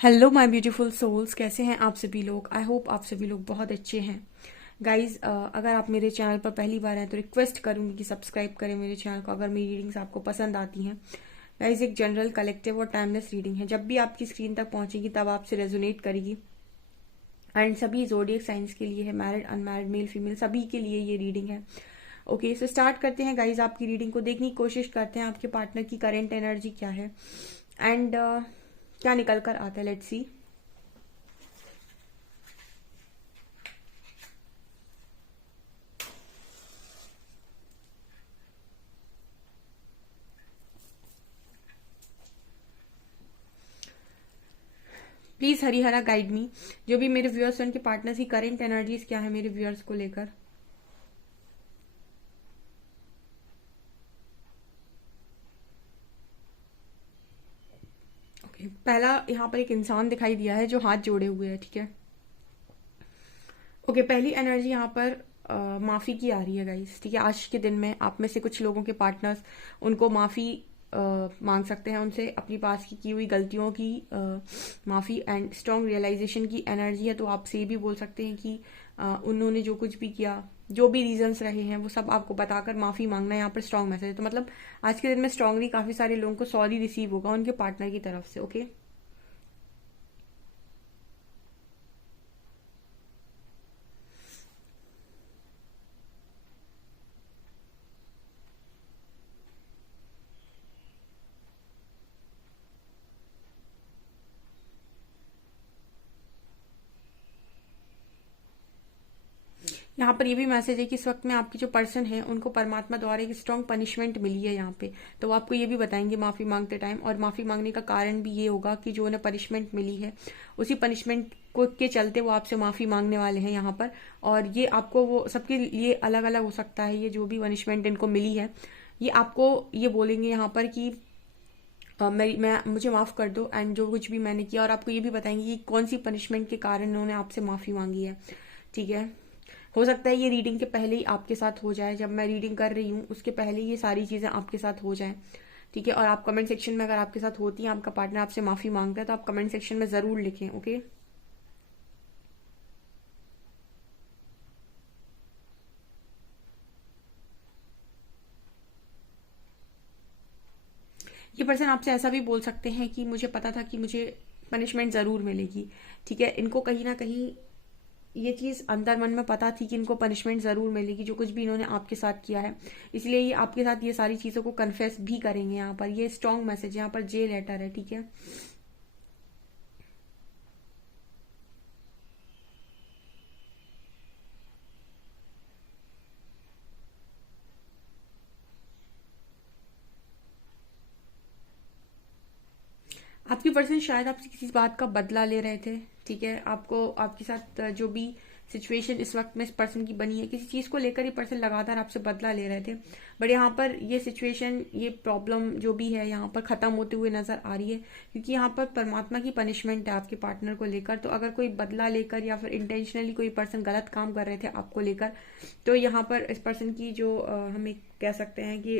Hello my beautiful souls, कैसे हैं आप सभी लोग। आई होप आप सभी लोग बहुत अच्छे हैं। गाइज, अगर आप मेरे चैनल पर पहली बार हैं तो रिक्वेस्ट करूंगी कि सब्सक्राइब करें मेरे चैनल को अगर मेरी रीडिंग्स आपको पसंद आती हैं। गाइज, एक जनरल, कलेक्टिव और टाइमलेस रीडिंग है। जब भी आपकी स्क्रीन तक पहुंचेगी तब आपसे रेजोनेट करेगी। एंड सभी जोडियक साइंस के लिए है, मैरिड अनमैरिड मेल फीमेल सभी के लिए ये रीडिंग है। ओके, सो स्टार्ट करते हैं गाइज। आपकी रीडिंग को देखने की कोशिश करते हैं आपके पार्टनर की करेंट एनर्जी क्या है एंड क्या निकल कर आता है। Let's see. Please Harihara guide me. जो भी मेरे व्यूअर्स हैं उनके पार्टनर्स की करंट एनर्जीज क्या है मेरे व्यूअर्स को लेकर। ओके, पहला यहाँ पर एक इंसान दिखाई दिया है जो हाथ जोड़े हुए है। ठीक है। ओके, पहली एनर्जी यहाँ पर माफी की आ रही है गाइस। ठीक है, आज के दिन में आप में से कुछ लोगों के पार्टनर्स उनको माफी मांग सकते हैं, उनसे अपनी पास की हुई गलतियों की माफी एंड स्ट्रॉन्ग रियलाइजेशन की एनर्जी है। तो आपसे ये भी बोल सकते हैं कि उन्होंने जो कुछ भी किया, जो भी रीजंस रहे हैं वो सब आपको बताकर माफी मांगना यहाँ पर स्ट्रॉन्ग मैसेज है। तो मतलब आज के दिन में स्ट्रांगली काफी सारे लोगों को सॉरी रिसीव होगा उनके पार्टनर की तरफ से। ओके, यहाँ पर ये भी मैसेज है कि इस वक्त में आपकी जो पर्सन है उनको परमात्मा द्वारा एक स्ट्रॉन्ग पनिशमेंट मिली है यहाँ पे। तो वो आपको ये भी बताएंगे माफी मांगते टाइम, और माफी मांगने का कारण भी ये होगा कि जो उन्हें पनिशमेंट मिली है उसी पनिशमेंट को के चलते वो आपसे माफी मांगने वाले हैं यहाँ पर। और ये आपको, वो सबके लिए अलग अलग हो सकता है, ये जो भी पनिशमेंट इनको मिली है ये आपको ये बोलेंगे यहाँ पर कि मैं मुझे माफ कर दो एंड जो कुछ भी मैंने किया, और आपको ये भी बताएंगे कि कौन सी पनिशमेंट के कारण उन्होंने आपसे माफी मांगी है। ठीक है। हो सकता है ये रीडिंग के पहले ही आपके साथ हो जाए, जब मैं रीडिंग कर रही हूँ उसके पहले ही ये सारी चीजें आपके साथ हो जाएं। ठीक है। और आप कमेंट सेक्शन में, अगर आपके साथ होती है, आपका पार्टनर आपसे माफी मांगता है, तो आप कमेंट सेक्शन में जरूर लिखें। ओके। ये पर्सन आपसे ऐसा भी बोल सकते हैं कि मुझे पता था कि मुझे पनिशमेंट जरूर मिलेगी। ठीक है। इनको कहीं ना कहीं ये चीज अंदर मन में पता थी कि इनको पनिशमेंट जरूर मिलेगी, जो कुछ भी इन्होंने आपके साथ किया है। इसलिए ये आपके साथ ये सारी चीजों को कन्फेस भी करेंगे। यहाँ पर ये स्ट्रॉन्ग मैसेज, यहाँ पर जे लेटर है। ठीक है। आपकी पर्सन शायद आपसे किसी बात का बदला ले रहे थे। ठीक है। आपको, आपके साथ जो भी सिचुएशन इस वक्त में इस पर्सन की बनी है, किसी चीज को लेकर ये पर्सन लगातार आपसे बदला ले रहे थे। बट यहाँ पर ये सिचुएशन, ये प्रॉब्लम जो भी है यहाँ पर खत्म होते हुए नजर आ रही है, क्योंकि यहाँ पर परमात्मा की पनिशमेंट है आपके पार्टनर को लेकर। तो अगर कोई बदला लेकर या फिर इंटेंशनली कोई पर्सन गलत काम कर रहे थे आपको लेकर, तो यहाँ पर इस पर्सन की जो हम एक कह सकते हैं कि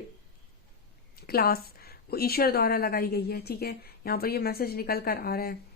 क्लास, वो ईश्वर द्वारा लगाई गई है। ठीक है। यहाँ पर ये मैसेज निकल कर आ रहा है।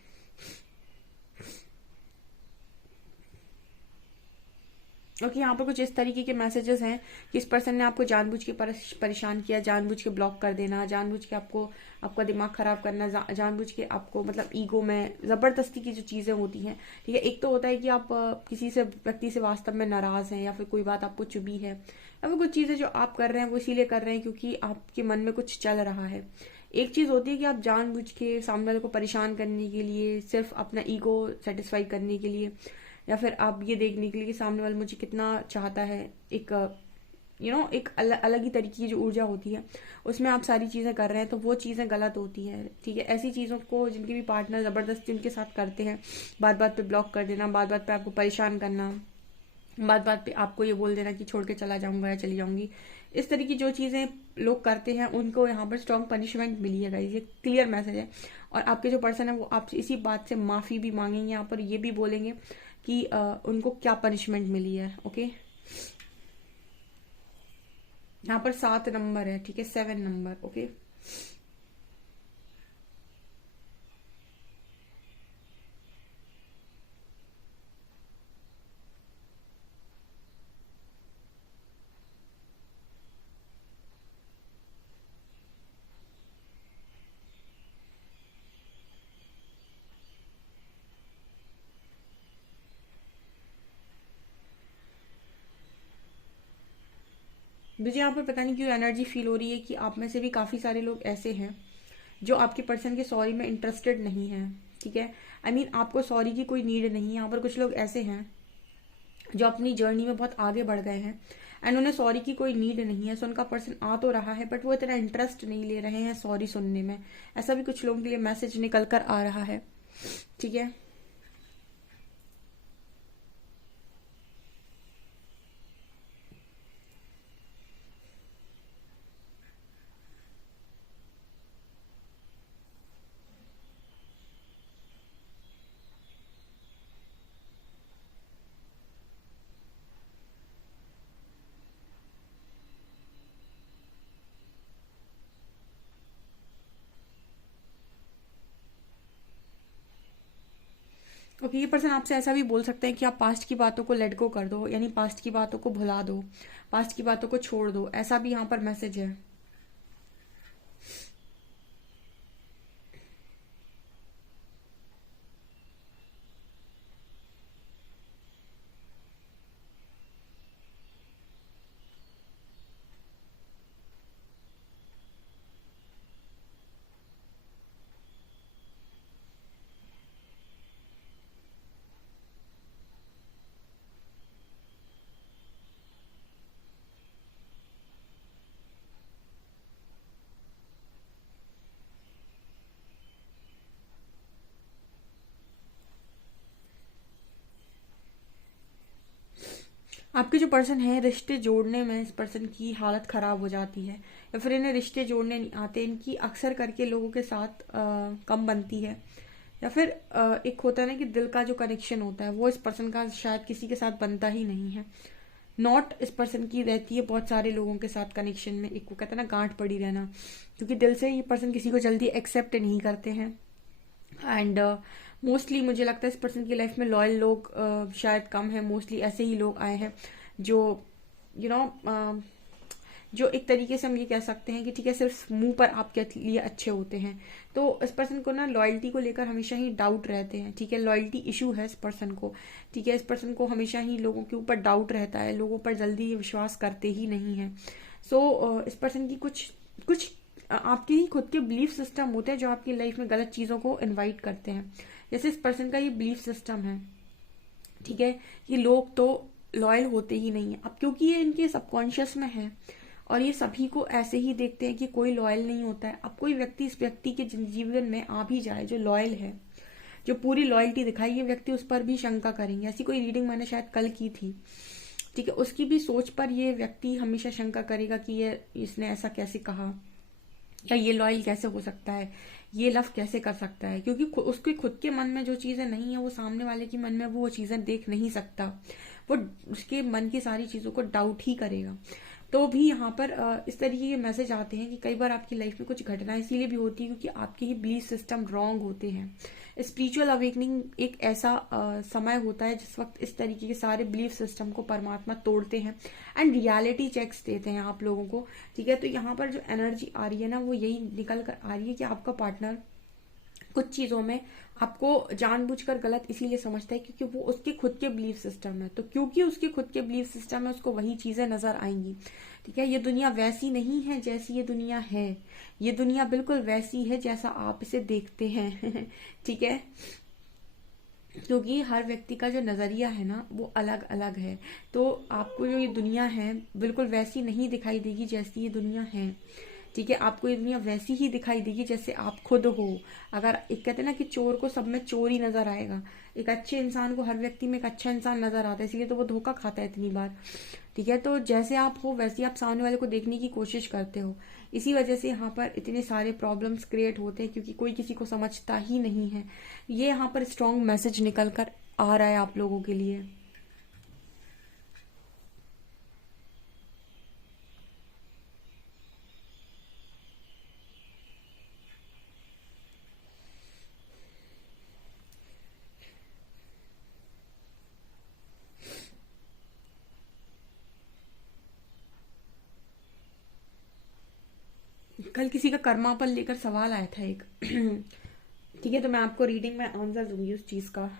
ओके, यहाँ पर कुछ इस तरीके के मैसेजेस हैं कि इस पर्सन ने आपको जानबूझ के परेशान किया, जानबूझ के ब्लॉक कर देना, जानबूझ के आपको, आपका दिमाग खराब करना, जानबूझ के आपको, मतलब ईगो में जबरदस्ती की जो चीजें होती हैं। ठीक है। एक तो होता है कि आप किसी से, व्यक्ति से वास्तव में नाराज हैं, या फिर कोई बात आपको चुभी है, या फिर कुछ चीजें जो आप कर रहे हैं वो इसीलिए कर रहे हैं क्योंकि आपके मन में कुछ चल रहा है। एक चीज होती है कि आप जानबूझ के सामने वाले को परेशान करने के लिए, सिर्फ अपना ईगो सेटिस्फाई करने के लिए, या फिर आप ये देखने के लिए कि सामने वाला मुझे कितना चाहता है, एक एक अलग ही तरीके की जो ऊर्जा होती है उसमें आप सारी चीजें कर रहे हैं, तो वो चीजें गलत होती हैं। ठीक है। ऐसी चीजों को जिनके भी पार्टनर जबरदस्ती उनके साथ करते हैं, बात बात पे ब्लॉक कर देना, बात बात पे आपको परेशान करना, बात बात पे आपको ये बोल देना कि छोड़ के चला जाऊंगा या चली जाऊंगी, इस तरह की जो चीजें लोग करते हैं उनको यहाँ पर स्ट्रॉन्ग पनिशमेंट मिली है गाइस। ये क्लियर मैसेज है। और आपके जो पर्सन है वो आपसे इसी बात से माफी भी मांगेंगे, यहाँ पर ये भी बोलेंगे कि उनको क्या पनिशमेंट मिली है। ओके। यहाँ पर 7 नंबर है। ठीक है। 7 नंबर। ओके। मुझे यहाँ पर पता नहीं क्यों एनर्जी फील हो रही है कि आप में से भी काफी सारे लोग ऐसे हैं जो आपके पर्सन के सॉरी में इंटरेस्टेड नहीं है। ठीक है, आई मीन आपको सॉरी की कोई नीड नहीं है। यहाँ पर कुछ लोग ऐसे हैं जो अपनी जर्नी में बहुत आगे बढ़ गए हैं एंड उन्हें सॉरी की कोई नीड नहीं है। सो उनका पर्सन आ तो रहा है बट वो इतना इंटरेस्ट नहीं ले रहे हैं सॉरी सुनने में। ऐसा भी कुछ लोगों के लिए मैसेज निकल कर आ रहा है। ठीक है, ओके, ये पर्सन आपसे ऐसा भी बोल सकते हैं कि आप पास्ट की बातों को लेट गो कर दो, यानी पास्ट की बातों को भुला दो, पास्ट की बातों को छोड़ दो। ऐसा भी यहाँ पर मैसेज है। आपके जो पर्सन है रिश्ते जोड़ने में इस पर्सन की हालत खराब हो जाती है या फिर इन्हें रिश्ते जोड़ने नहीं आते। इनकी अक्सर करके लोगों के साथ कम बनती है या फिर एक होता है ना कि दिल का जो कनेक्शन होता है वो इस पर्सन का शायद किसी के साथ बनता ही नहीं है। नॉट इस पर्सन की रहती है बहुत सारे लोगों के साथ कनेक्शन में, एक वो कहता है ना गांठ पड़ी रहना, क्योंकि दिल से ये पर्सन किसी को जल्दी एक्सेप्ट नहीं करते हैं। एंड मोस्टली मुझे लगता है इस पर्सन की लाइफ में लॉयल लोग शायद कम है। मोस्टली ऐसे ही लोग आए हैं जो यू you नो know, जो एक तरीके से हम ये कह सकते हैं कि ठीक है सिर्फ मुंह पर आपके लिए अच्छे होते हैं। तो इस पर्सन को ना लॉयल्टी को लेकर हमेशा ही डाउट रहते हैं। ठीक है, लॉयल्टी इशू है इस पर्सन को। ठीक है, इस पर्सन को हमेशा ही लोगों के ऊपर डाउट रहता है, लोगों पर जल्दी विश्वास करते ही नहीं है। सो इस पर्सन की कुछ कुछ आपके ही खुद के बिलीफ सिस्टम होते हैं जो आपकी लाइफ में गलत चीजों को इनवाइट करते हैं। जैसे इस पर्सन का ये बिलीफ सिस्टम है, ठीक है, कि लोग तो लॉयल होते ही नहीं है। अब क्योंकि ये इनके सबकॉन्शियस में है और ये सभी को ऐसे ही देखते हैं कि कोई लॉयल नहीं होता है। अब कोई व्यक्ति इस व्यक्ति के जीवन में आ भी जाए जो लॉयल है, जो पूरी लॉयल्टी दिखाई, ये व्यक्ति उस पर भी शंका करेंगे। ऐसी कोई रीडिंग मैंने शायद कल की थी। ठीक है, उसकी भी सोच पर ये व्यक्ति हमेशा शंका करेगा कि ये इसने ऐसा कैसे कहा, या ये लॉयल कैसे हो सकता है, ये लव कैसे कर सकता है। क्योंकि उसके खुद के मन में जो चीजें नहीं है वो सामने वाले के मन में वो चीजें देख नहीं सकता। वो उसके मन की सारी चीजों को डाउट ही करेगा। तो भी यहाँ पर इस तरीके के मैसेज आते हैं कि कई बार आपकी लाइफ में कुछ घटनाएं इसीलिए भी होती है क्योंकि आपके ही बिलीफ सिस्टम रॉन्ग होते हैं। स्पिरिचुअल अवेकनिंग एक ऐसा समय होता है जिस वक्त इस तरीके के सारे बिलीफ सिस्टम को परमात्मा तोड़ते हैं एंड रियलिटी चेक्स देते हैं आप लोगों को। ठीक है, तो यहाँ पर जो एनर्जी आ रही है ना वो यही निकल कर आ रही है कि आपका पार्टनर कुछ चीजों में आपको जानबूझकर गलत इसीलिए समझता है क्योंकि वो उसके खुद के बिलीफ सिस्टम है। तो क्योंकि उसके खुद के बिलीफ सिस्टम है उसको वही चीजें नजर आएंगी। ठीक है, ये दुनिया वैसी नहीं है जैसी ये दुनिया है, ये दुनिया बिल्कुल वैसी है जैसा आप इसे देखते हैं। ठीक है, क्योंकि हर व्यक्ति का जो नजरिया है ना वो अलग अलग है। तो आपको जो ये दुनिया है बिल्कुल वैसी नहीं दिखाई देगी जैसी ये दुनिया है। ठीक है, आपको ये दुनिया वैसी ही दिखाई देगी जैसे आप खुद हो। अगर एक कहते हैं ना कि चोर को सब में चोर ही नजर आएगा, एक अच्छे इंसान को हर व्यक्ति में एक अच्छा इंसान नजर आता है, इसलिए तो वो धोखा खाता है इतनी बार। ठीक है, तो जैसे आप हो वैसे आप सामने वाले को देखने की कोशिश करते हो। इसी वजह से यहाँ पर इतने सारे प्रॉब्लम्स क्रिएट होते हैं क्योंकि कोई किसी को समझता ही नहीं है। ये यहाँ पर स्ट्रॉन्ग मैसेज निकल कर आ रहा है आप लोगों के लिए। कल किसी का कर्मापल लेकर सवाल आया था एक। ठीक है, तो मैं आपको रीडिंग में आंसर दूंगी उस चीज का।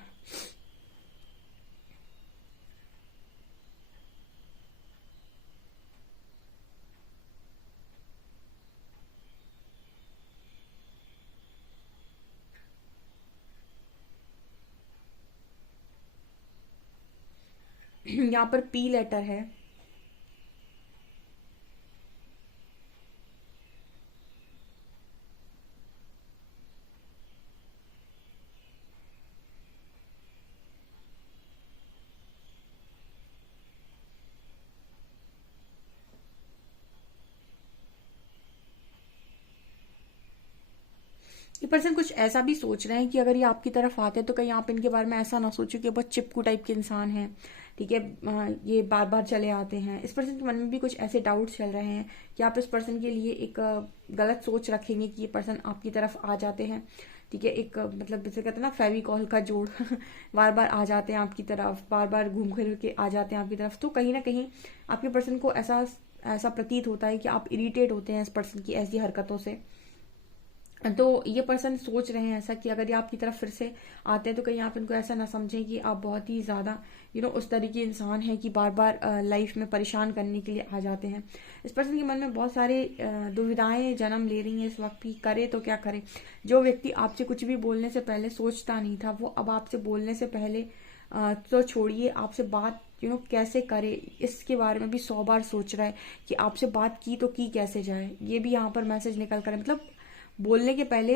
यहाँ पर पी लेटर है। ये पर्सन कुछ ऐसा भी सोच रहे हैं कि अगर ये आपकी तरफ आते हैं तो कहीं आप इनके बारे में ऐसा ना सोचो कि बहुत चिपकू टाइप के इंसान हैं, ठीक है, ये बार बार चले आते हैं। इस पर्सन के मन में भी कुछ ऐसे डाउट्स चल रहे हैं कि आप इस पर्सन के लिए एक गलत सोच रखेंगे कि ये पर्सन आपकी तरफ आ जाते हैं, ठीक है, एक मतलब जैसे कहते हैं ना फेविकॉल का जोड़ बार बार आ जाते हैं आपकी तरफ, बार बार घूम फिर के आ जाते हैं आपकी तरफ। तो कहीं ना कहीं आपके पर्सन को ऐसा ऐसा प्रतीत होता है कि आप इरिटेट होते हैं इस पर्सन की ऐसी हरकतों से। तो ये पर्सन सोच रहे हैं ऐसा कि अगर ये आपकी तरफ फिर से आते हैं तो कहीं आप इनको ऐसा ना समझें कि आप बहुत ही ज़्यादा उस तरीके इंसान हैं कि बार बार लाइफ में परेशान करने के लिए आ जाते हैं। इस पर्सन के मन में बहुत सारे दुविधाएं जन्म ले रही हैं इस वक्त भी, करे तो क्या करे। जो व्यक्ति आपसे कुछ भी बोलने से पहले सोचता नहीं था, वो अब आपसे बोलने से पहले तो छोड़िए, आपसे बात कैसे करे इसके बारे में भी 100 बार सोच रहा है कि आपसे बात की तो की कैसे जाए। ये भी यहाँ पर मैसेज निकल कर मतलब बोलने के पहले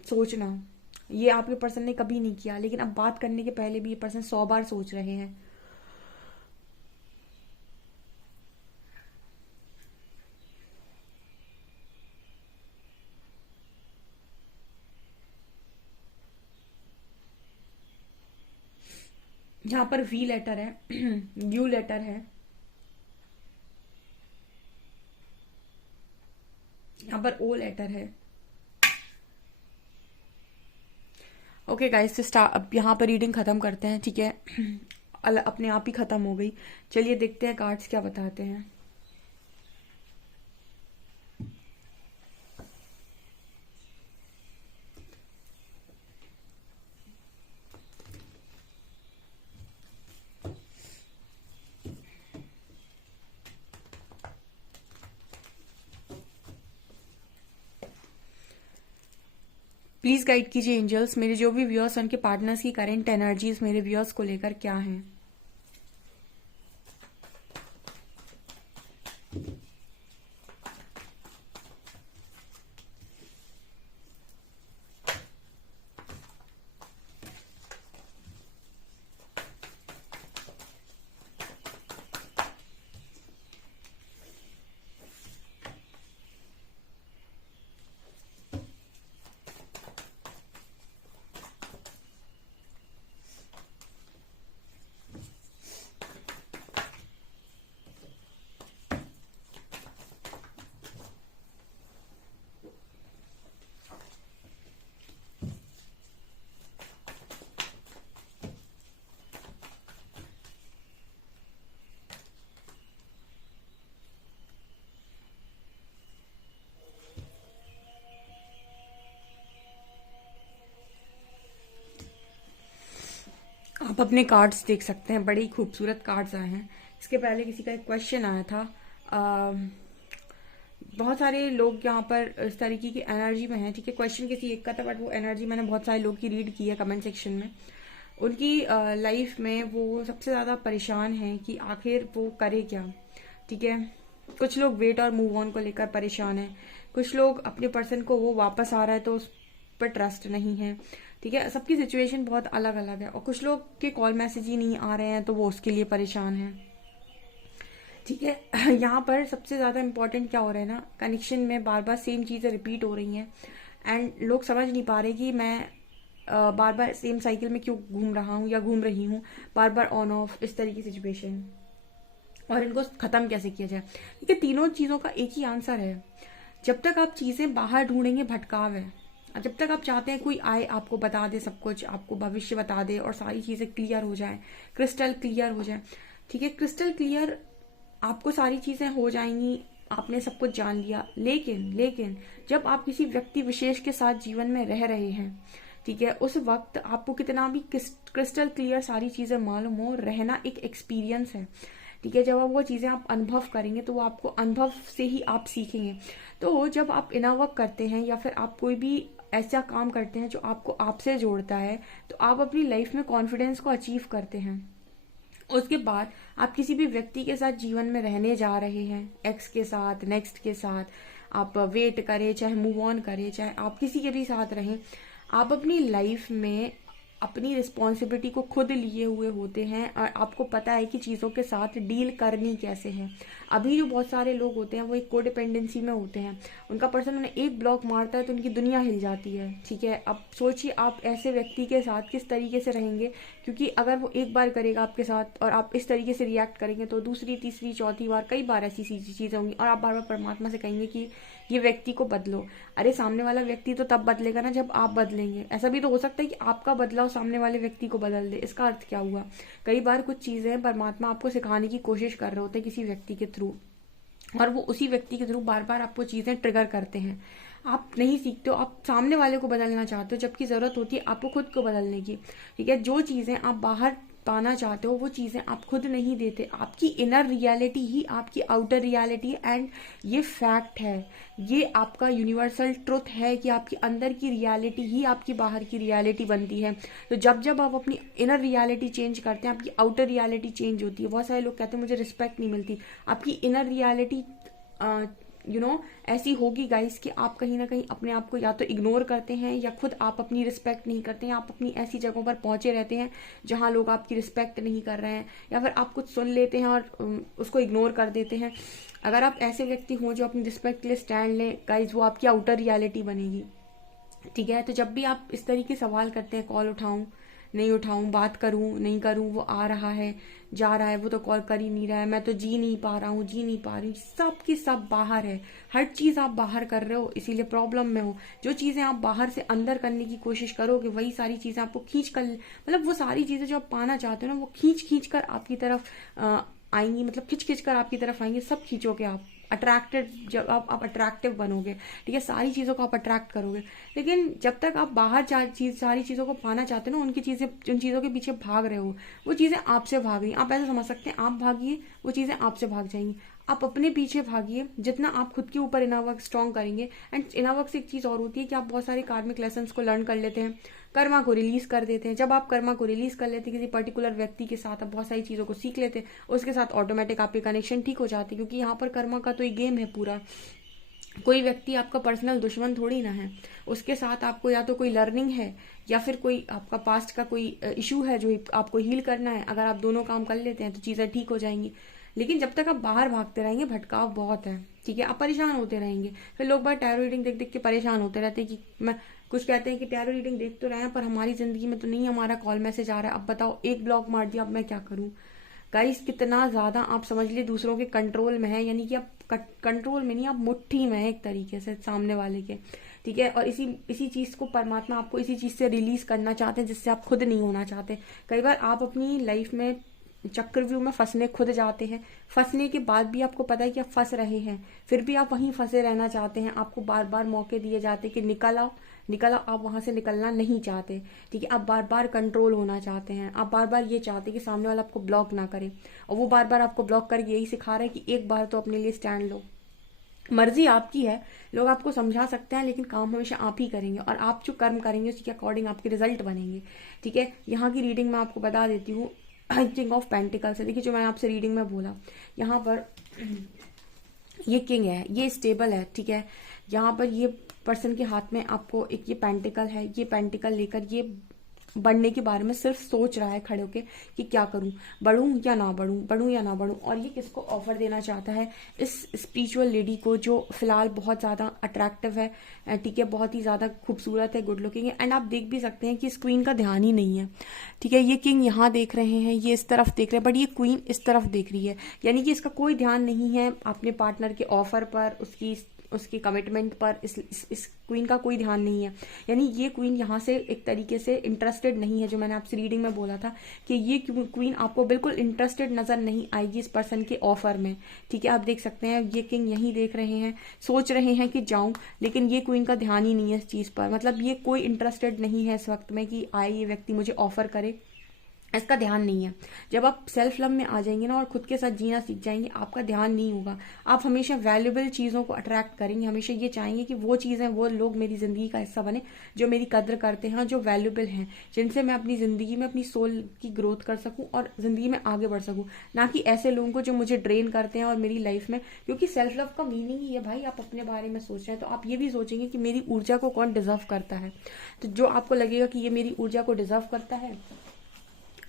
सोचना, ये आपके पर्सन ने कभी नहीं किया, लेकिन अब बात करने के पहले भी ये पर्सन 100 बार सोच रहे हैं। यहाँ पर वी लेटर है यू लेटर है, यहाँ पर ओ लेटर है। ओके गाइस, अब यहाँ पर रीडिंग खत्म करते हैं, ठीक है। अपने आप ही खत्म हो गई। चलिए देखते हैं कार्ड्स क्या बताते हैं। प्लीज गाइड कीजिए एंजल्स, मेरे जो भी व्यूअर्स उनके पार्टनर्स की करंट एनर्जीज मेरे व्यूअर्स को लेकर क्या है। आप अपने कार्ड्स देख सकते हैं, बड़े ही खूबसूरत कार्ड्स आए हैं। इसके पहले किसी का एक क्वेश्चन आया था। बहुत सारे लोग यहाँ पर इस तरीके की एनर्जी में हैं, ठीक है। क्वेश्चन किसी एक का था, बट वो एनर्जी मैंने बहुत सारे लोग की रीड की है कमेंट सेक्शन में। उनकी लाइफ में वो सबसे ज़्यादा परेशान हैं कि आखिर वो करे क्या, ठीक है। कुछ लोग वेट और मूव ऑन को लेकर परेशान हैं, कुछ लोग अपने पर्सन को वो वापस आ रहा है तो उस पर ट्रस्ट नहीं है, ठीक है। सबकी सिचुएशन बहुत अलग अलग है, और कुछ लोग के कॉल मैसेज ही नहीं आ रहे हैं तो वो उसके लिए परेशान है, ठीक है। यहाँ पर सबसे ज़्यादा इम्पोर्टेंट क्या हो रहा है ना, कनेक्शन में बार बार सेम चीज़ें रिपीट हो रही हैं, एंड लोग समझ नहीं पा रहे कि मैं बार बार सेम साइकिल में क्यों घूम रहा हूँ या घूम रही हूँ, बार बार ऑन ऑफ इस तरह की सिचुएशन, और इनको खत्म कैसे किया जाए। ठीक है, तीनों चीज़ों का एक ही आंसर है। जब तक आप चीज़ें बाहर ढूंढेंगे भटकाव है, जब तक आप चाहते हैं कोई आए आपको बता दे सब कुछ, आपको भविष्य बता दे और सारी चीज़ें क्लियर हो जाए, क्रिस्टल क्लियर हो जाए, ठीक है। क्रिस्टल क्लियर आपको सारी चीज़ें हो जाएंगी, आपने सब कुछ जान लिया, लेकिन जब आप किसी व्यक्ति विशेष के साथ जीवन में रह रहे हैं, ठीक है, उस वक्त आपको कितना भी क्रिस्टल क्लियर सारी चीज़ें मालूम हो, रहना एक एक्सपीरियंस है, ठीक है। जब आप वो चीज़ें आप अनुभव करेंगे तो वो आपको अनुभव से ही आप सीखेंगे। तो जब आप इनर वर्क करते हैं या फिर आप कोई भी ऐसा काम करते हैं जो आपको आपसे जोड़ता है, तो आप अपनी लाइफ में कॉन्फिडेंस को अचीव करते हैं। उसके बाद आप किसी भी व्यक्ति के साथ जीवन में रहने जा रहे हैं, एक्स के साथ, नेक्स्ट के साथ, आप वेट करें, चाहे मूव ऑन करें, चाहे आप किसी के भी साथ रहें, आप अपनी लाइफ में अपनी रिस्पॉन्सिबिलिटी को खुद लिए हुए होते हैं और आपको पता है कि चीज़ों के साथ डील करनी कैसे है। अभी जो बहुत सारे लोग होते हैं वो एक कोडिपेंडेंसी में होते हैं, उनका पर्सन उन्हें एक ब्लॉक मारता है तो उनकी दुनिया हिल जाती है। ठीक है, अब सोचिए आप ऐसे व्यक्ति के साथ किस तरीके से रहेंगे, क्योंकि अगर वो एक बार करेगा आपके साथ और आप इस तरीके से रिएक्ट करेंगे तो दूसरी, तीसरी, चौथी बार, कई बार ऐसी चीज़ें होंगी और आप बार बार परमात्मा से कहेंगे कि ये व्यक्ति को बदलो। अरे सामने वाला व्यक्ति तो तब बदलेगा ना जब आप बदलेंगे। ऐसा भी तो हो सकता है कि आपका बदलाव सामने वाले व्यक्ति को बदल दे। इसका अर्थ क्या हुआ? कई बार कुछ चीजें परमात्मा आपको सिखाने की कोशिश कर रहे होते हैं किसी व्यक्ति के थ्रू, और वो उसी व्यक्ति के थ्रू बार बार आपको चीजें ट्रिगर करते हैं। आप नहीं सीखते हो, आप सामने वाले को बदलना चाहते हो, जबकि जरूरत होती है आपको खुद को बदलने की। ठीक है, जो चीजें आप बाहर पाना चाहते हो वो चीजें आप खुद नहीं देते। आपकी इनर रियलिटी ही आपकी आउटर रियलिटी है, एंड ये फैक्ट है, ये आपका यूनिवर्सल ट्रुथ है कि आपकी अंदर की रियलिटी ही आपकी बाहर की रियलिटी बनती है। तो जब जब आप अपनी इनर रियलिटी चेंज करते हैं, आपकी आउटर रियलिटी चेंज होती है। बहुत सारे लोग कहते हैं मुझे रिस्पेक्ट नहीं मिलती। आपकी इनर रियलिटी ऐसी होगी गाइस कि आप कहीं ना कहीं अपने आप को या तो इग्नोर करते हैं, या खुद आप अपनी रिस्पेक्ट नहीं करते हैं, आप अपनी ऐसी जगहों पर पहुंचे रहते हैं जहां लोग आपकी रिस्पेक्ट नहीं कर रहे हैं, या फिर आप कुछ सुन लेते हैं और उसको इग्नोर कर देते हैं। अगर आप ऐसे व्यक्ति हों जो अपनी रिस्पेक्ट के लिए स्टैंड लें गाइस, वो आपकी आउटर रियलिटी बनेगी। ठीक है, तो जब भी आप इस तरीके सवाल करते हैं, कॉल उठाऊं नहीं उठाऊं, बात करूं नहीं करूं, वो आ रहा है जा रहा है, वो तो कॉल कर ही नहीं रहा है, मैं तो जी नहीं पा रहा हूँ, जी नहीं पा रही हूँ, सब की सब बाहर है। हर चीज आप बाहर कर रहे हो, इसीलिए प्रॉब्लम में हो। जो चीजें आप बाहर से अंदर करने की कोशिश करोगे वही सारी चीजें आपको खींच कर, मतलब वो सारी चीजें जो आप पाना चाहते हो ना वो खींच कर आपकी तरफ आएंगी, मतलब खिंच कर आपकी तरफ आएंगे। सब खींचोगे आप, अट्रैक्टेड, जब आप अट्रैक्टिव बनोगे। ठीक है, सारी चीजों को आप अट्रैक्ट करोगे। लेकिन जब तक आप बाहर सारी चीजों को पाना चाहते हो ना, उन चीजों के पीछे भाग रहे हो, वो चीजें आपसे भाग रही। आप ऐसा समझ सकते हैं, आप भागिए वो चीजें आपसे भाग जाएंगी। आप अपने पीछे भागिए, जितना आप खुद के ऊपर इनर वर्क स्ट्रॉन्ग करेंगे। एंड इनर वर्क से एक चीज और होती है कि आप बहुत सारे कार्मिक लेसन्स को लर्न कर लेते हैं, कर्मा को रिलीज कर देते हैं। जब आप कर्मा को रिलीज कर लेते हैं किसी पर्टिकुलर व्यक्ति के साथ, आप बहुत सारी चीजों को सीख लेते हैं, उसके साथ ऑटोमेटिक आपके कनेक्शन ठीक हो जाते हैं। क्योंकि यहाँ पर कर्मा का तो एक गेम है पूरा। कोई व्यक्ति आपका पर्सनल दुश्मन थोड़ी ना है, उसके साथ आपको या तो कोई लर्निंग है या फिर कोई आपका पास्ट का कोई इशू है जो आपको हील करना है। अगर आप दोनों काम कर लेते हैं तो चीजें ठीक हो जाएंगी। लेकिन जब तक आप बाहर भागते रहेंगे, भटकाव बहुत है। ठीक है, आप परेशान होते रहेंगे। फिर लोग बार टैरो रीडिंग देख देख के परेशान होते रहते हैं कि मैं कुछ कहते हैं कि टैरो रीडिंग देख तो रहे हैं पर हमारी जिंदगी में तो नहीं हमारा कॉल मैसेज आ रहा है, अब बताओ एक ब्लॉक मार दिया, अब मैं क्या करूं। गाइस, कितना ज्यादा आप समझ लिए दूसरों के कंट्रोल में है, यानी कि आप कंट्रोल में नहीं, आप मुट्ठी में है एक तरीके से सामने वाले के। ठीक है, और इसी चीज को परमात्मा आपको इसी चीज से रिलीज करना चाहते हैं जिससे आप खुद नहीं होना चाहते। कई बार आप अपनी लाइफ में चक्रव्यूह में फंसने खुद जाते हैं, फंसने के बाद भी आपको पता है कि आप फंस रहे हैं, फिर भी आप वहीं फंसे रहना चाहते हैं। आपको बार बार मौके दिए जाते हैं कि निकल आओ, आप वहां से निकलना नहीं चाहते। ठीक है, आप बार बार कंट्रोल होना चाहते हैं, आप बार बार ये चाहते हैं कि सामने वाला आपको ब्लॉक ना करे, और वो बार बार आपको ब्लॉक करके यही सिखा रहा है कि एक बार तो अपने लिए स्टैंड लो। मर्जी आपकी है, लोग आपको समझा सकते हैं, लेकिन काम हमेशा आप ही करेंगे, और आप जो कर्म करेंगे उसके अकॉर्डिंग आपके रिजल्ट बनेंगे। ठीक है, यहाँ की रीडिंग मैं आपको बता देती हूँ। किंग ऑफ पेंटिकल्स है। देखिए, जो मैंने आपसे रीडिंग में बोला, यहाँ पर ये किंग है, ये स्टेबल है। ठीक है, यहाँ पर ये पर्सन के हाथ में आपको एक ये पेंटिकल है, ये पेंटिकल लेकर ये बढ़ने के बारे में सिर्फ सोच रहा है खड़े होके कि क्या करूं, बढ़ूं या ना बढ़ूं, बढ़ूं या ना बढ़ूं। और ये किसको ऑफर देना चाहता है? इस स्पिरिचुअल लेडी को जो फिलहाल बहुत ज्यादा अट्रैक्टिव है। ठीक है, बहुत ही ज्यादा खूबसूरत है, गुड लुकिंग है। एंड आप देख भी सकते हैं कि इस क्वीन का ध्यान ही नहीं है। ठीक है, ये किंग यहाँ देख रहे हैं, ये इस तरफ देख रहे हैं, बट ये क्वीन इस तरफ देख रही है, यानी कि इसका कोई ध्यान नहीं है अपने पार्टनर के ऑफर पर, उसकी कमिटमेंट पर। इस क्वीन का कोई ध्यान नहीं है, यानी ये क्वीन यहाँ से एक तरीके से इंटरेस्टेड नहीं है। जो मैंने आपसे रीडिंग में बोला था कि ये क्वीन आपको बिल्कुल इंटरेस्टेड नजर नहीं आएगी इस पर्सन के ऑफर में। ठीक है, आप देख सकते हैं ये किंग यही देख रहे हैं, सोच रहे हैं कि जाऊं, लेकिन ये क्वीन का ध्यान ही नहीं है इस चीज पर। मतलब ये कोई इंटरेस्टेड नहीं है इस वक्त में कि आए ये व्यक्ति मुझे ऑफर करे। इसका ध्यान नहीं है। जब आप सेल्फ लव में आ जाएंगे ना और खुद के साथ जीना सीख जाएंगे, आपका ध्यान नहीं होगा। आप हमेशा वैल्यूएबल चीज़ों को अट्रैक्ट करेंगे, हमेशा ये चाहेंगे कि वो चीज़ें, वो लोग मेरी ज़िंदगी का हिस्सा बने जो मेरी कद्र करते हैं, जो वैल्यूएबल हैं, जिनसे मैं अपनी ज़िंदगी में अपनी सोल की ग्रोथ कर सकूँ और ज़िंदगी में आगे बढ़ सकूँ। ना कि ऐसे लोगों को जो मुझे ड्रेन करते हैं और मेरी लाइफ में, क्योंकि सेल्फ लव का मीनिंग ही है भाई, आप अपने बारे में सोच रहे हैं तो आप ये भी सोचेंगे कि मेरी ऊर्जा को कौन डिजर्व करता है। तो जो आपको लगेगा कि ये मेरी ऊर्जा को डिजर्व करता है,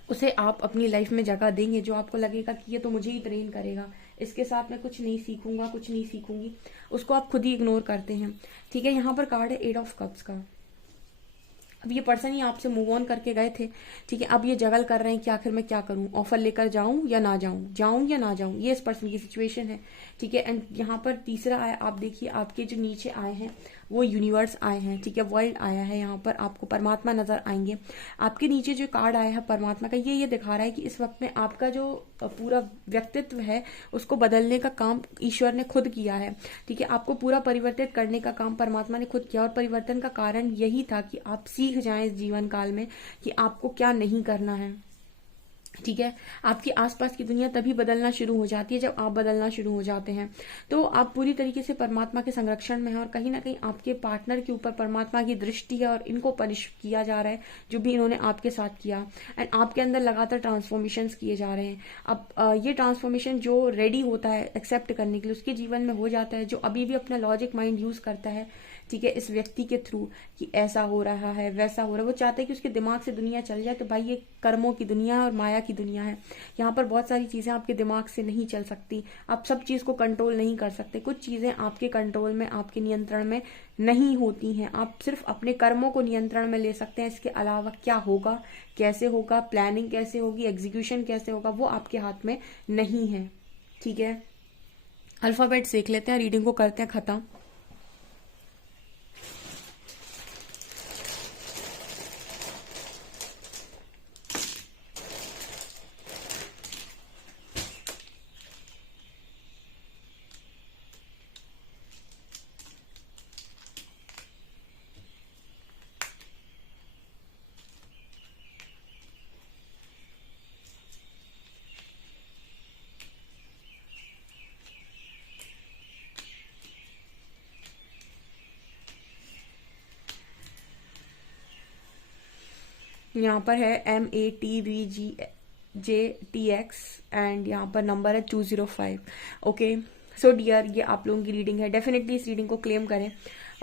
उसे आप अपनी लाइफ में जगह देंगे। जो आपको लगेगा कि ये तो मुझे ही ट्रेन करेगा, इसके साथ मैं कुछ नहीं सीखूंगा, कुछ नहीं सीखूंगी, उसको आप खुद ही इग्नोर करते हैं। ठीक है, यहाँ पर कार्ड है 8 ऑफ कप्स का। अब ये पर्सन ही आपसे मूव ऑन करके गए थे। ठीक है, अब ये जगल कर रहे हैं कि आखिर मैं क्या करूं, ऑफर लेकर जाऊं या ना जाऊं, जाऊं या ना जाऊं, ये इस पर्सन की सिचुएशन है। ठीक है, एंड यहाँ पर तीसरा आया, आप देखिए आपके जो नीचे आए हैं वो यूनिवर्स आए हैं। ठीक है, वर्ल्ड आया है, यहाँ पर आपको परमात्मा नजर आएंगे। आपके नीचे जो कार्ड आया है परमात्मा का, ये दिखा रहा है कि इस वक्त में आपका जो पूरा व्यक्तित्व है उसको बदलने का काम ईश्वर ने खुद किया है। ठीक है, आपको पूरा परिवर्तित करने का काम परमात्मा ने खुद किया, और परिवर्तन का कारण यही था कि आप सीख जाएं इस जीवन काल में कि आपको क्या नहीं करना है। ठीक है, आपकी आसपास की दुनिया तभी बदलना शुरू हो जाती है जब आप बदलना शुरू हो जाते हैं। तो आप पूरी तरीके से परमात्मा के संरक्षण में हैं, और कहीं ना कहीं आपके पार्टनर के ऊपर परमात्मा की दृष्टि है और इनको पनिश किया जा रहा है जो भी इन्होंने आपके साथ किया। एंड आपके अंदर लगातार ट्रांसफॉर्मेशन किए जा रहे हैं। अब ये ट्रांसफॉर्मेशन जो रेडी होता है एक्सेप्ट करने के लिए, उसके जीवन में हो जाता है। जो अभी भी अपना लॉजिक माइंड यूज करता है, ठीक है, इस व्यक्ति के थ्रू कि ऐसा हो रहा है, वैसा हो रहा है, वो चाहते हैं कि उसके दिमाग से दुनिया चल जाए। तो भाई ये कर्मों की दुनिया है और माया की दुनिया है। यहाँ पर बहुत सारी चीजें आपके दिमाग से नहीं चल सकती, आप सब चीज को कंट्रोल नहीं कर सकते। कुछ चीजें आपके कंट्रोल में, आपके नियंत्रण में नहीं होती हैं। आप सिर्फ अपने कर्मों को नियंत्रण में ले सकते हैं। इसके अलावा क्या होगा, कैसे होगा, प्लानिंग कैसे होगी, एग्जीक्यूशन कैसे होगा, वो आपके हाथ में नहीं है। ठीक है, अल्फाबेट सीख लेते हैं, रीडिंग को करते हैं खत्म। यहाँ पर है MATVGJTX एंड यहाँ पर नंबर है 205। ओके, सो डियर, ये आप लोगों की रीडिंग है। डेफिनेटली इस रीडिंग को क्लेम करें।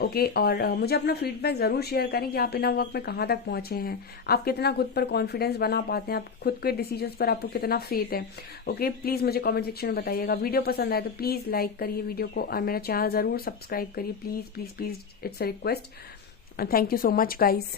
ओके, और मुझे अपना फीडबैक जरूर शेयर करें कि आप इन वर्क में कहाँ तक पहुंचे हैं, आप कितना खुद पर कॉन्फिडेंस बना पाते हैं, आप खुद के डिसीजंस पर आपको कितना फेथ है। ओके, प्लीज मुझे कमेंट सेक्शन में बताइएगा। वीडियो पसंद आए तो प्लीज लाइक करिए वीडियो को, और मेरा चैनल जरूर सब्सक्राइब करिए, please please please, it's a request. Thank you so much guys.